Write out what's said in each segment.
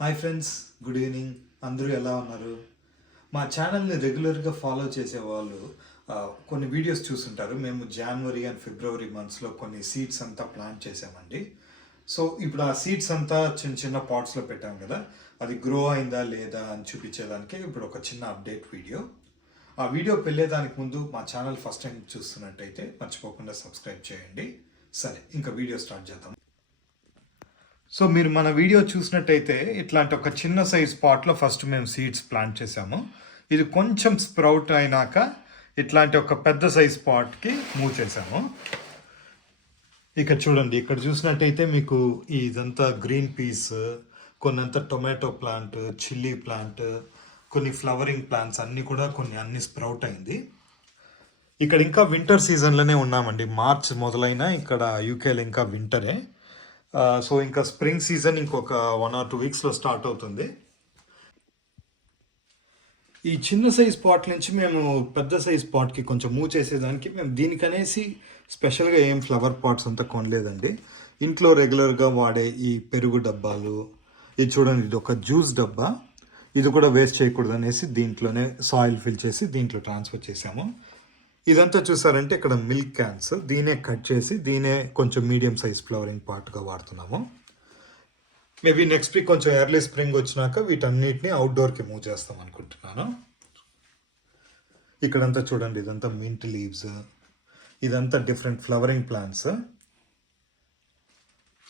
Hi friends good evening. అందరూ ఎలా ఉన్నారు? మా ఛానల్ని రెగ్యులర్గా ఫాలో చేసే వాళ్ళు కొన్ని వీడియోస్ చూసుంటారు మేము జనవరి అండ్ ఫిబ్రవరి మంత్స్లో కొన్ని సీడ్స్ అంతా ప్లాంట్ చేసామండి. సో ఇప్పుడు ఆ సీడ్స్ అంతా చిన్న చిన్న పాట్స్లో పెట్టాం కదా అది గ్రో అయిందా లేదా అని చూపించేదానికి ఇప్పుడు ఒక చిన్న అప్డేట్ వీడియో ఆ వీడియో వెళ్ళేదానికి ముందు మా ఛానల్ ఫస్ట్ టైం చూస్తున్నట్టయితే మర్చిపోకుండా సబ్స్క్రైబ్ చేయండి. సరే ఇంకా వీడియో స్టార్ట్ చేద్దాం. సో మీరు మన వీడియో చూసినట్టయితే ఇట్లాంటి ఒక చిన్న సైజ్ పాట్లో ఫస్ట్ మేము సీడ్స్ ప్లాంట్ చేసాము ఇది కొంచెం స్ప్రౌట్ అయినాక ఇట్లాంటి ఒక పెద్ద సైజ్ పాట్కి మూవ్ చేసాము ఇక్కడ చూడండి ఇక్కడ చూసినట్టయితే మీకు ఇదంతా గ్రీన్ పీస్ కొన్నంత టొమాటో ప్లాంట్ చిల్లీ ప్లాంట్ కొన్ని ఫ్లవరింగ్ ప్లాంట్స్ అన్నీ కూడా కొన్ని అన్ని స్ప్రౌట్ అయింది. ఇక్కడ ఇంకా వింటర్ సీజన్లోనే ఉన్నామండి. మార్చ్ మొదలైన ఇక్కడ యూకేలో ఇంకా వింటరే సో ఇంకా స్ప్రింగ్ సీజన్ ఇంకొక వన్ ఆర్ టూ వీక్స్లో స్టార్ట్ అవుతుంది. ఈ చిన్న సైజ్ పాట్ నుంచి మేము పెద్ద సైజ్ పాట్కి కొంచెం మూవ్ చేసేదానికి మేము దీనికనేసి స్పెషల్గా ఏం ఫ్లవర్ పాట్స్ అంతా కొనలేదండి. ఇంట్లో రెగ్యులర్గా వాడే ఈ పెరుగు డబ్బాలు ఇది చూడండి ఇది ఒక జ్యూస్ డబ్బా ఇది కూడా వేస్ట్ చేయకూడదు అనేసి దీంట్లోనే సాయిల్ ఫిల్ చేసి దీంట్లో ట్రాన్స్ఫర్ చేసాము. ఇదంతా చూసారంటే ఇక్కడ మిల్క్ క్యాన్స్. దీనే కట్ చేసి దీనే కొంచెం మీడియం సైజ్ ఫ్లవరింగ్ పార్ట్గా వాడుతున్నాము. మేబీ నెక్స్ట్ వీక్ కొంచెం ఎర్లీ స్ప్రింగ్ వచ్చినాక వీటన్నిటిని అవుట్డోర్కి మూవ్ చేస్తాం అనుకుంటున్నాను. ఇక్కడంతా చూడండి ఇదంతా మింట్ లీవ్స్. ఇదంతా డిఫరెంట్ ఫ్లవరింగ్ ప్లాంట్స్.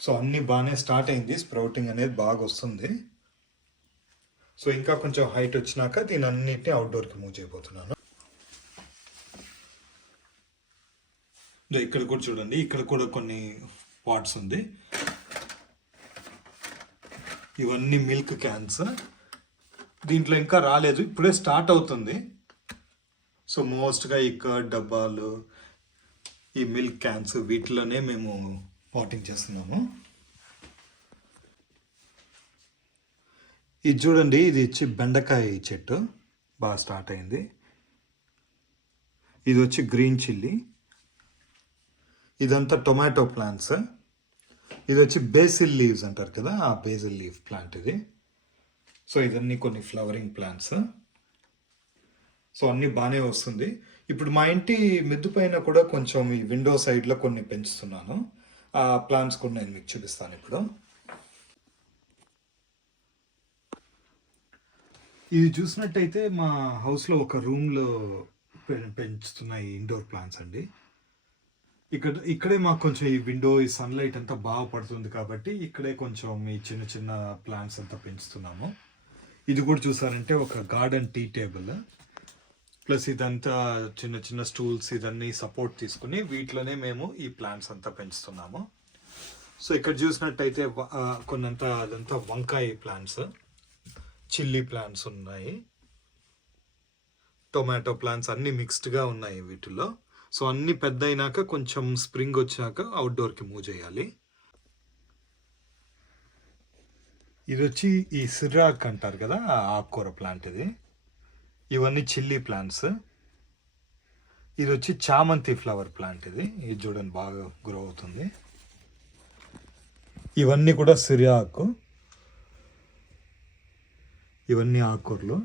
సో అన్నీ బాగానే స్టార్ట్ అయింది స్ప్రౌటింగ్ అనేది బాగా వస్తుంది. సో ఇంకా కొంచెం హైట్ వచ్చినాక దీని అన్నిటిని అవుట్డోర్కి మూవ్ చేయబోతున్నాను. ఇక్కడ కూడా చూడండి. ఇక్కడ కూడా కొన్ని పాట్స్ ఉంది. ఇవన్నీ మిల్క్ క్యాన్స్. దీంట్లో ఇంకా రాలేదు. ఇప్పుడే స్టార్ట్ అవుతుంది. సో మోస్ట్గా ఈ కర్డ్ డబ్బాలు ఈ మిల్క్ క్యాన్స్ వీటిలోనే మేము పాటింగ్ చేస్తున్నాము. ఇది చూడండి. ఇది వచ్చి బెండకాయ చెట్టు. బాగా స్టార్ట్ అయింది. ఇది వచ్చి గ్రీన్ చిల్లీ. ఇదంతా టొమాటో ప్లాంట్స్. ఇది వచ్చి బేసిల్ లీవ్స్ అంటారు కదా ఆ బేసిల్ లీవ్ ప్లాంట్ ఇది. సో ఇదన్నీ కొన్ని ఫ్లవరింగ్ ప్లాంట్స్. సో అన్నీ బాగానే వస్తుంది. ఇప్పుడు మా ఇంటి మిద్దు పైన కూడా కొంచెం ఈ విండో సైడ్లో కొన్ని పెంచుతున్నాను. ఆ ప్లాంట్స్ కూడా నేను మీకు చూపిస్తాను ఇప్పుడు. ఇది చూసినట్టయితే మా హౌస్లో ఒక రూమ్లో పెంచుతున్న ఈ ఇండోర్ ప్లాంట్స్ అండి. ఇక్కడ ఇక్కడే మాకు కొంచెం ఈ విండో ఈ సన్లైట్ అంతా బాగా పడుతుంది కాబట్టి ఇక్కడే కొంచెం ఈ చిన్న చిన్న ప్లాంట్స్ అంతా పెంచుతున్నాము. ఇది కూడా చూసారంటే ఒక గార్డెన్ టీ టేబుల్ ప్లస్ ఇదంతా చిన్న చిన్న స్టూల్స్ ఇదన్నీ సపోర్ట్ తీసుకుని వీటిలోనే మేము ఈ ప్లాంట్స్ అంతా పెంచుతున్నాము. సో ఇక్కడ చూసినట్టయితే కొన్నంత అదంతా వంకాయ ప్లాంట్స్ చిల్లీ ప్లాంట్స్ ఉన్నాయి. టొమాటో ప్లాంట్స్ అన్నీ మిక్స్డ్గా ఉన్నాయి వీటిలో. సో అన్ని పెద్ద అయినాక కొంచెం స్ప్రింగ్ వచ్చాక అవుట్డోర్కి మూవ్ చేయాలి. ఇది వచ్చి ఈ సిర్రాక్ అంటారు కదా ఆ ఆకుకూర ప్లాంట్ ఇది. ఇవన్నీ చిల్లీ ప్లాంట్స్ ఇది వచ్చి చామంతి ఫ్లవర్ ప్లాంట్ ఇది. ఇది చూడండి బాగా గ్రో అవుతుంది. ఇవన్నీ కూడా సిరియాకు ఇవన్నీ ఆకుకూరలు.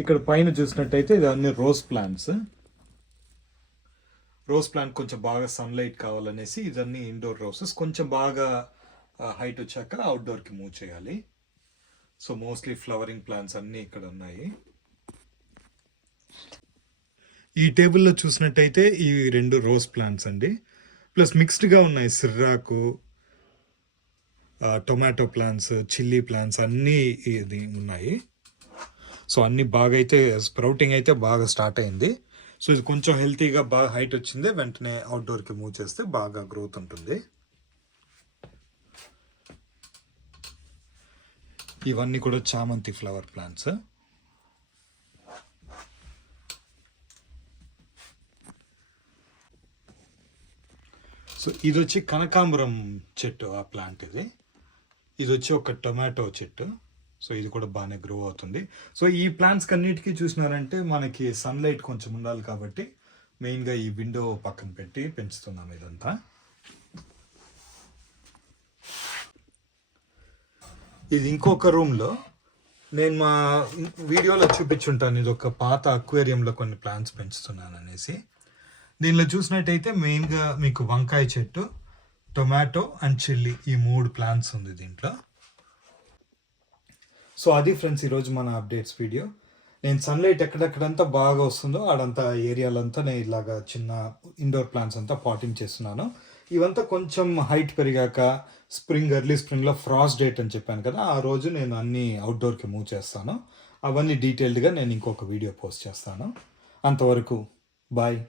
ఇక్కడ పైన చూసినట్టయితే ఇవన్నీ రోజ్ ప్లాంట్స్ రోజ్ ప్లాంట్ కొంచెం బాగా సన్లైట్ కావాలనేసి ఇదన్నీ ఇండోర్ రోసెస్ కొంచెం బాగా హైట్ వచ్చాక అవుట్డోర్కి మూవ్ చేయాలి. సో మోస్ట్లీ ఫ్లవరింగ్ ప్లాంట్స్ అన్నీ ఇక్కడ ఉన్నాయి. ఈ టేబుల్లో చూసినట్టయితే ఈ రెండు రోజ్ ప్లాంట్స్ అండి. ప్లస్ మిక్స్డ్గా ఉన్నాయి సిర్రాకు టొమాటో ప్లాంట్స్ చిల్లీ ప్లాంట్స్ అన్నీ ఇది ఉన్నాయి. సో అన్నీ బాగా అయితే స్ప్రౌటింగ్ అయితే బాగా స్టార్ట్ అయింది. సో ఇది కొంచెం హెల్తీగా బాగా హైట్ వచ్చింది. వెంటనే అవుట్డోర్కి మూవ్ చేస్తే బాగా గ్రోత్ ఉంటుంది. ఇవన్నీ కూడా చామంతి ఫ్లవర్ ప్లాంట్స్. సో ఇది వచ్చి కనకాంబరం చెట్టు ఆ ప్లాంట్ ఇది. ఇది వచ్చి ఒక టొమాటో చెట్టు. సో ఇది కూడా బాగానే గ్రో అవుతుంది. సో ఈ ప్లాంట్స్ అన్నిటికీ చూసినారంటే మనకి సన్లైట్ కొంచెం ఉండాలి కాబట్టి మెయిన్గా ఈ విండో పక్కన పెట్టి పెంచుతున్నాం ఇదంతా. ఇది ఇంకొక రూమ్లో నేను మా వీడియోలో చూపించుంటాను. ఇది ఒక పాత అక్వేరియంలో కొన్ని ప్లాంట్స్ పెంచుతున్నాను అనేసి. దీనిలో చూసినట్టయితే మెయిన్గా మీకు వంకాయ చెట్టు టొమాటో అండ్ చిల్లీ ఈ మూడు ప్లాంట్స్ ఉంది దీంట్లో. సో అది ఫ్రెండ్స్ ఈరోజు మన అప్డేట్స్ వీడియో. నేను సన్లైట్ ఎక్కడెక్కడంతా బాగా వస్తుందో ఆడంతా ఏరియాలంతా నేను ఇలాగా చిన్న ఇండోర్ ప్లాంట్స్ అంతా పాటింగ్ చేస్తున్నాను. ఇవంతా కొంచెం హైట్ పెరిగాక స్ప్రింగ్ ఎర్లీ స్ప్రింగ్లో ఫ్రాస్ట్ డేట్ అని చెప్పాను కదా ఆ రోజు నేను అన్ని అవుట్డోర్కి మూవ్ చేస్తాను. అవన్నీ డీటెయిల్డ్గా నేను ఇంకొక వీడియో పోస్ట్ చేస్తాను. అంతవరకు బాయ్